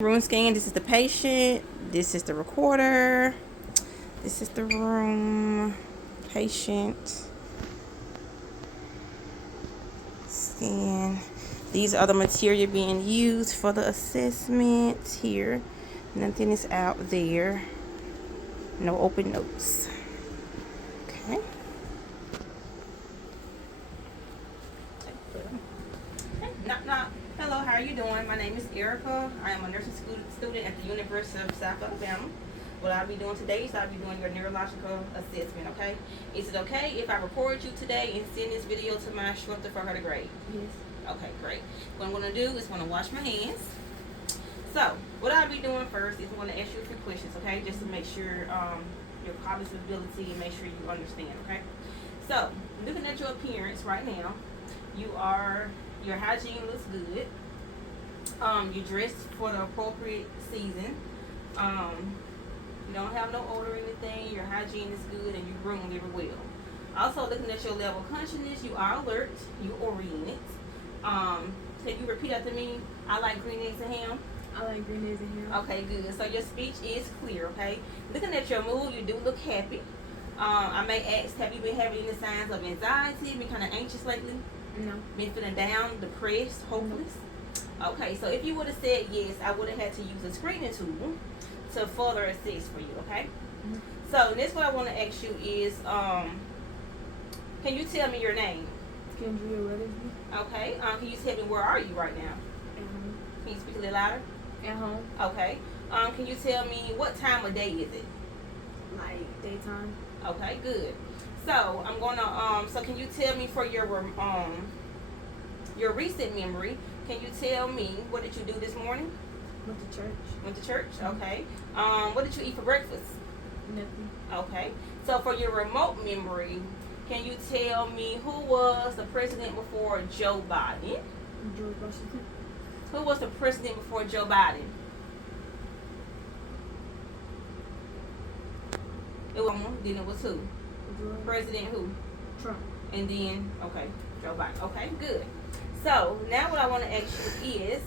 Room scan. This is the patient. This is the recorder. This is the room. Patient. Scan. These are the material being used for the assessment here. Nothing is out there. No open notes. Okay. Knock, knock. Hello, how are you doing? My name is Erica. I am a nursing student at the University of South Alabama. What I'll be doing today is I'll be doing your neurological assessment, okay? Is it okay if I record you today and send this video to my instructor for her to grade? Yes. Okay, great. What I'm going to do is I'm going to wash my hands. So, what I'll be doing first is I'm going to ask you a few questions, okay? Just to make sure your cognitive ability and make sure you understand, okay? So, looking at your appearance right now, your hygiene looks good. You're dressed for the appropriate season. You don't have no odor or anything. Your hygiene is good and you groom very well. Also, looking at your level of consciousness, you are alert. You oriented. Can you repeat after me? I like green eggs and ham. I like green eggs and ham. Okay, good. So your speech is clear, okay? Looking at your mood, you do look happy. I may ask, have you been having any signs of anxiety, been kind of anxious lately? No. Been feeling down, depressed, hopeless? Okay, so if you would have said yes, I would have had to use a screening tool to further assess for you, okay? Mm-hmm. So next what I want to ask you is, can you tell me your name? Kendria Weathersby. Okay, can you tell me where are you right now? At home. Can you speak a little louder? At home. Okay, can you tell me what time of day is it? Like daytime. Okay, good. So I'm gonna so can you tell me for your recent memory, can you tell me what did you do this morning? Went to church. Went to church? Mm-hmm. Okay. What did you eat for breakfast? Nothing. Okay. So for your remote memory, can you tell me who was the president before Joe Biden? George Washington. Who was the president before Joe Biden? It was one. Then it was who? George. President who? Trump. And then, okay, Joe Biden. Okay, good. So now what I want to ask you is,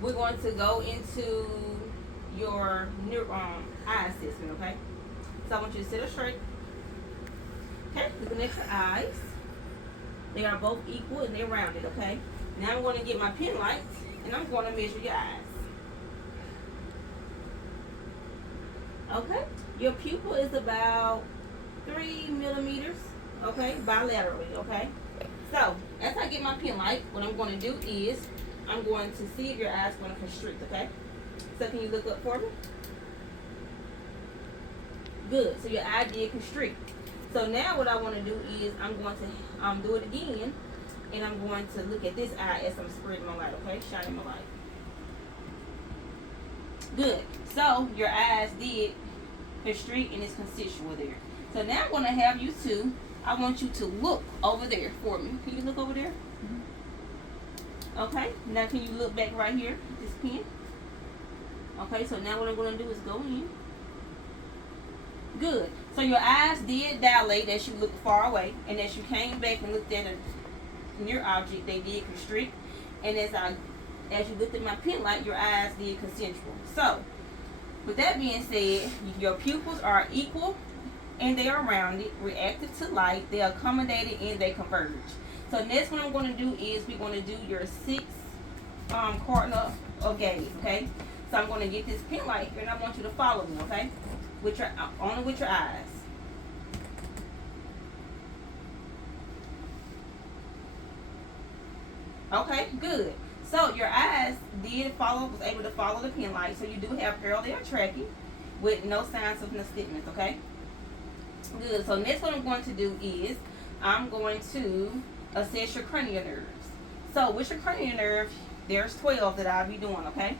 we're going to go into your eye assessment, okay? So I want you to sit up straight. Okay, looking at your eyes. They are both equal and they're rounded, okay? Now I'm going to get my pen light and I'm going to measure your eyes. Okay, your pupil is about 3 millimeters, okay, bilaterally, okay? So, as I get my pen light, what I'm going to do is, I'm going to see if your eyes are going to constrict, okay? So, can you look up for me? Good, so your eye did constrict. So, now what I want to do is, I'm going to do it again, and I'm going to look at this eye as I'm spreading my light, okay? Shining my light. Good, so your eyes did constrict and it's constitutional there. So now I'm going to have you two, I want you to look over there for me. Can you look over there? Mm-hmm. Okay, now can you look back right here at this pen? Okay, so now what I'm going to do is go in. Good. So your eyes did dilate as you looked far away, and as you came back and looked at a near object, they did constrict. And as you looked at my pen light, your eyes did concentric. So, with that being said, your pupils are equal and they are rounded, reactive to light, they are accommodated, and they converge. So next what I'm going to do is we're going to do your 6 cardinal of gaze, okay? So I'm going to get this pen light and I want you to follow me, okay? With your only with your eyes. Okay, good. So your eyes was able to follow the pen light, so you do have parallel tracking with no signs of nystagmus, okay? Good. So next what I'm going to do is I'm going to assess your cranial nerves. So with your cranial nerve, there's 12 that I'll be doing, okay?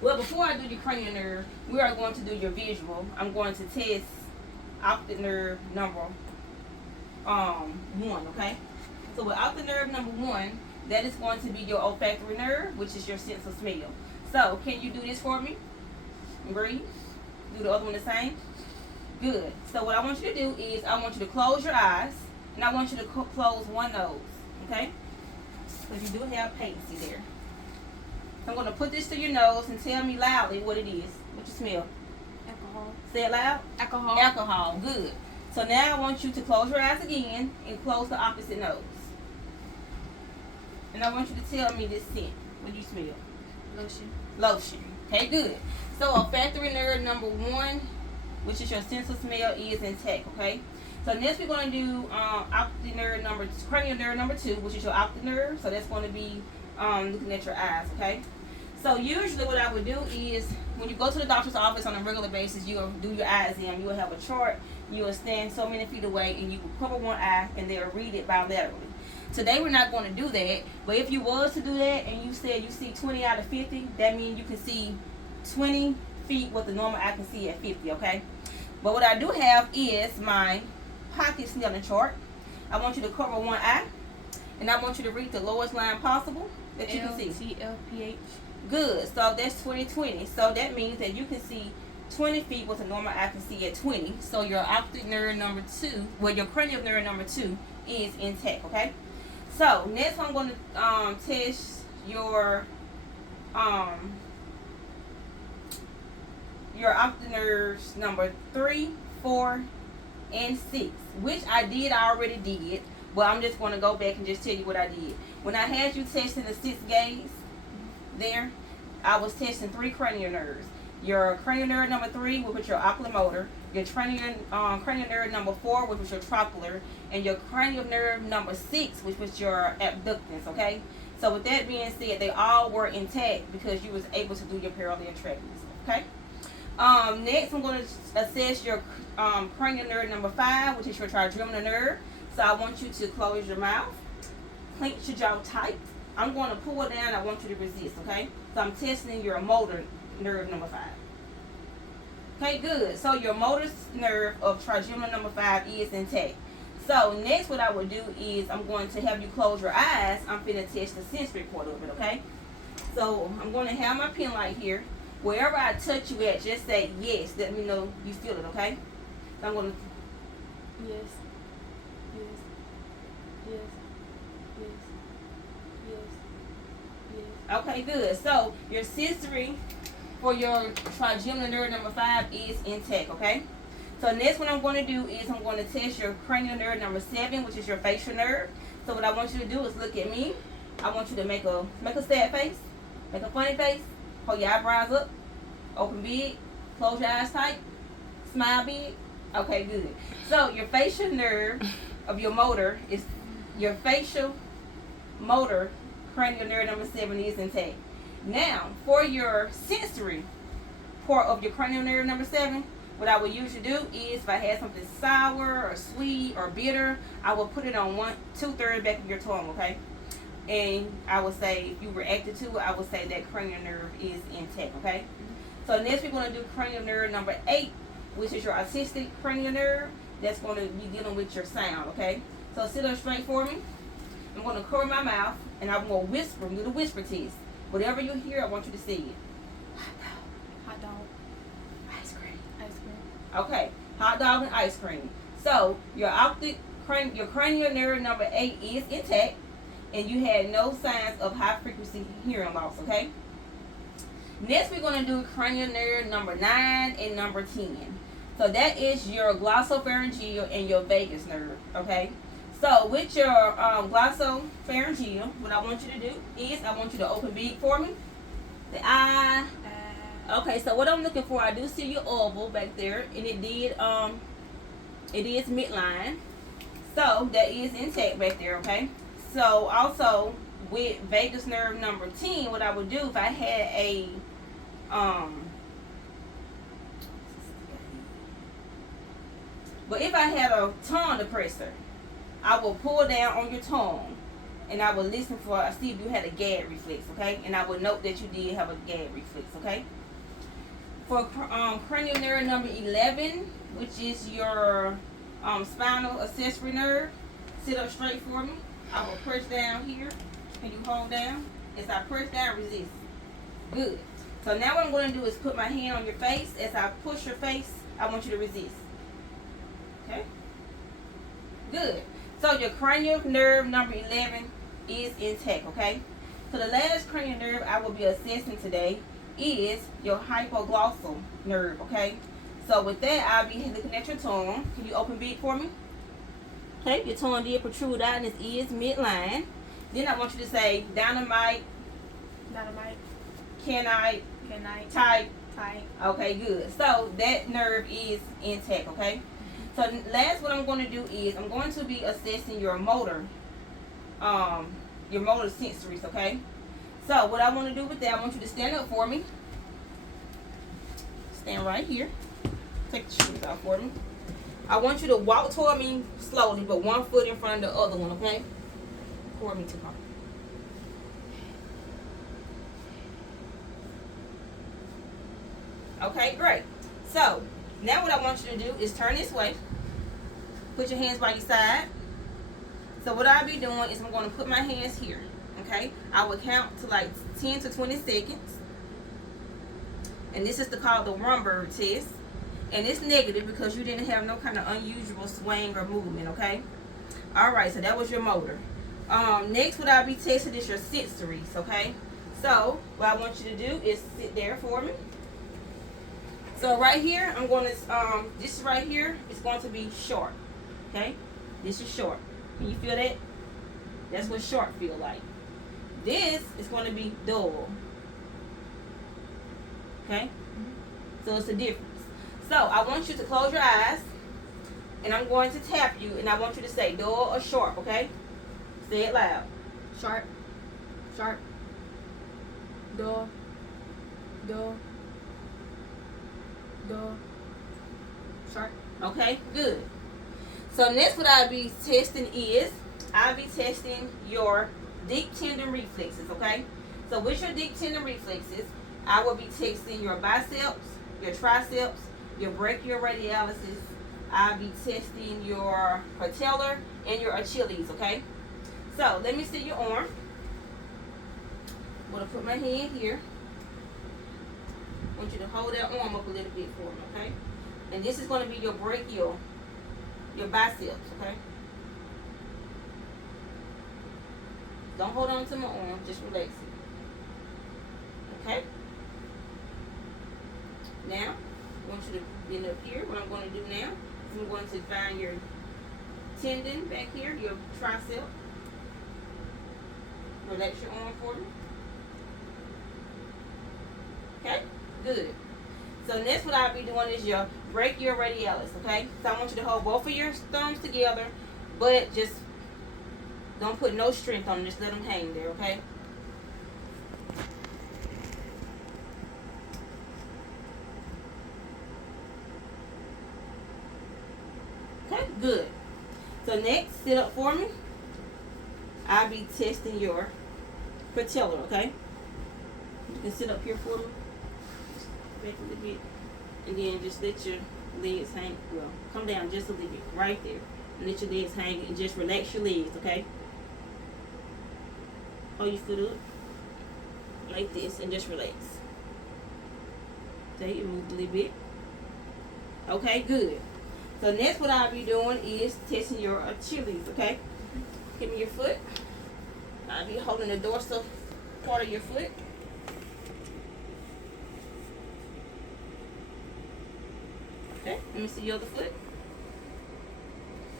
Well, before I do your cranial nerve, we are going to do your visual. I'm going to test optic nerve number 1, okay? So with optic nerve number 1, that is going to be your olfactory nerve, which is your sense of smell. So can you do this for me? Breathe. Do the other one the same. Good. So what I want you to do is I want you to close your eyes and I want you to close one nose. Okay? because you do have patency there. So I'm going to put this to your nose and tell me loudly what it is. What you smell? Alcohol. Say it loud. Alcohol. Alcohol. Good. So now I want you to close your eyes again and close the opposite nose. And I want you to tell me this scent. What do you smell? Lotion. Lotion. Okay, good. So olfactory nerve number 1, which is your sense of smell, is intact. Okay. So next we're going to do optic nerve cranial nerve number 2, which is your optic nerve. So that's going to be looking at your eyes. Okay. So usually what I would do is when you go to the doctor's office on a regular basis, you'll do your eye exam. You will have a chart. You will stand so many feet away and you will cover one eye and they'll read it bilaterally. Today we're not going to do that, but if you was to do that and you said you see 20 out of 50, that means you can see 20 feet what the normal eye can see at 50, okay? But what I do have is my pocket snelling chart. I want you to cover one eye, and I want you to read the lowest line possible that you can see. LTLPH. Good. So that's 20/20. So that means that you can see 20 feet what the normal eye can see at 20. So your optic nerve number 2, well, your cranial nerve number 2 is intact, okay? So next I'm going to test your optic nerves number 3, 4, and 6, which I already did, but I'm just going to go back and just tell you what I did. When I had you testing the 6 gaze there, I was testing 3 cranial nerves. Your cranial nerve number 3, which was your oculomotor, your cranial nerve number 4, which was your trochlear, and your cranial nerve number 6, which was your abducens, okay? So with that being said, they all were intact because you was able to do your parallel tractions, okay? Next, I'm going to assess your cranial nerve number 5, which is your trigeminal nerve. So I want you to close your mouth, clench your jaw tight. I'm going to pull it down. I want you to resist, okay? So I'm testing your motor nerve number 5. Okay, good. So your motor nerve of trigeminal number 5 is intact. So next what I will do is I'm going to have you close your eyes. I'm finna test the sensory part of it, okay? So I'm going to have my pen light here. Wherever I touch you at, just say yes. Let me know you feel it, okay? So I'm going to... Yes. Yes. Yes. Yes. Yes. Yes. Okay, good. So your sensory for your trigeminal nerve number 5 is intact, okay? So next what I'm going to do is I'm going to test your cranial nerve number 7, which is your facial nerve. So what I want you to do is look at me. I want you to make a sad face, make a funny face, hold your eyebrows up, open big, close your eyes tight, smile big. Okay, good. So your facial nerve of your motor is your facial motor cranial nerve number 7 is intact. Now, for your sensory part of your cranial nerve number 7, what I would usually do is if I had something sour or sweet or bitter, I would put it on 2/3 back of your tongue, okay? And I would say, if you reacted to it, I would say that cranial nerve is intact, okay? So next we're going to do cranial nerve number 8, which is your artistic cranial nerve. That's going to be dealing with your sound, okay? So sit up straight for me. I'm going to cover my mouth, and I'm going to whisper, do the whisper test. Whatever you hear, I want you to say it. Hot dog. Ice cream. Ice cream. Okay, hot dog and ice cream. So your cranial nerve number 8 is intact, and you had no signs of high frequency hearing loss, okay? Next we're going to do cranial nerve number 9 and number 10. So that is your glossopharyngeal and your vagus nerve, okay? So with your glossopharyngeal, what I want you to do is I want you to open big for me. The eye. Okay, so what I'm looking for, I do see your oval back there, and it is midline. So that is intact back there, okay? So also with vagus nerve number 10, what I would do if I had a tongue depressor, I will pull down on your tongue and I will listen for, see if you had a gag reflex, okay? And I will note that you did have a gag reflex, okay? For cranial nerve number 11, which is your spinal accessory nerve, sit up straight for me. I will press down here. Can you hold down? As I press down, resist. Good. So now what I'm going to do is put my hand on your face. As I push your face, I want you to resist. Okay? Good. So your cranial nerve number 11 is intact, okay? So the last cranial nerve I will be assessing today is your hypoglossal nerve, okay? So with that, I'll be looking at your tongue. Can you open big for me? Okay, your tongue did protrude out and it is midline. Then I want you to say dynamite, Dynamite. can I, type. Okay, good. So that nerve is intact, okay? So last what I'm going to do is I'm going to be assessing your motor sensories, okay? So what I want to do with that, I want you to stand up for me. Stand right here. Take the shoes off for me. I want you to walk toward me slowly, but one foot in front of the other one, okay? Toward me too hard. Okay, great. So now what I want you to do is turn this way. Put your hands by your side. So what I'll be doing is I'm going to put my hands here. Okay? I will count to like 10 to 20 seconds. And this is called the Rumberg test. And it's negative because you didn't have no kind of unusual swing or movement, okay? Alright, so that was your motor. Next what I'll be testing is your sensories, okay? So what I want you to do is sit there for me. So right here, I'm going to, this right here is going to be short, okay? This is short. Can you feel that? That's what short feel like. This is going to be dull. Okay? So it's a difference. So I want you to close your eyes. And I'm going to tap you. And I want you to say dull or sharp, okay? Say it loud. Sharp. Sharp. Dull. Dull. Dull. Sharp. Okay? Good. So next what I'll be testing is, I'll be testing your deep tendon reflexes, okay? So with your deep tendon reflexes, I will be testing your biceps, your triceps, your brachioradialis. I'll be testing your patellar and your Achilles, okay? So let me see your arm. I'm going to put my hand here. I want you to hold that arm up a little bit for me, okay? And this is going to be your brachial, your biceps, okay? Don't hold on to my arm, just relax it. Okay? Now, I want you to bend up here. What I'm going to do now is I'm going to find your tendon back here, your tricep. Relax your arm for me. Okay? Good. So next what I'll be doing is your brachioradialis, okay? So I want you to hold both of your thumbs together, but just don't put no strength on them. Just let them hang there, okay? Okay, good. So next, sit up for me. I'll be testing your patellar, okay? You can sit up here for me. Back a little bit. And then just let your legs hang. Well, come down just a little bit. Right there. And let your legs hang and just relax your legs, okay? Hold your foot up. Like this and just relax. Okay, you move a little bit. Okay, good. So next what I'll be doing is testing your Achilles, okay? Give me your foot. I'll be holding the dorsal part of your foot. Okay, let me see your other foot.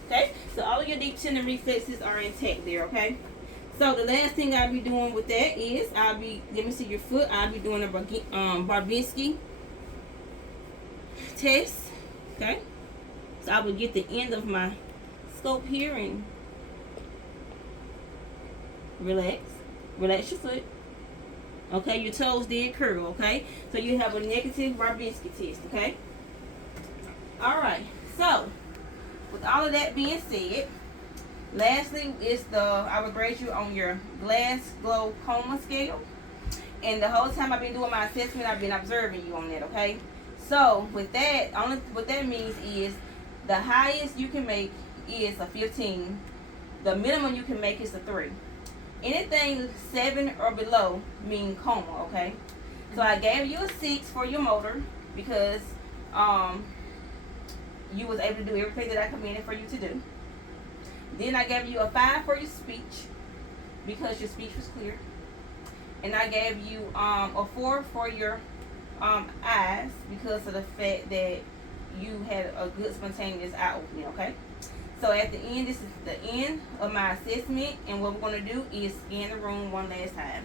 Okay, so all of your deep tendon reflexes are intact there, okay? So the last thing I'll be doing with that is let me see your foot. I'll be doing a Babinski test, okay? So I will get the end of my scope here and relax your foot. Okay, your toes did curl, okay? So you have a negative Babinski test, okay? Alright, so with all of that being said, lastly is I will grade you on your Glasgow Coma scale. And the whole time I've been doing my assessment, I've been observing you on that, okay? So with that, what that means is the highest you can make is a 15. The minimum you can make is a 3. Anything 7 or below mean coma, okay? So I gave you a 6 for your motor because you was able to do everything that I commanded for you to do. Then I gave you a 5 for your speech. because your speech was clear. And I gave you a 4 for your eyes because of the fact that you had a good spontaneous eye opening, okay? So at the end, this is the end of my assessment, and what we're going to do is scan the room one last time.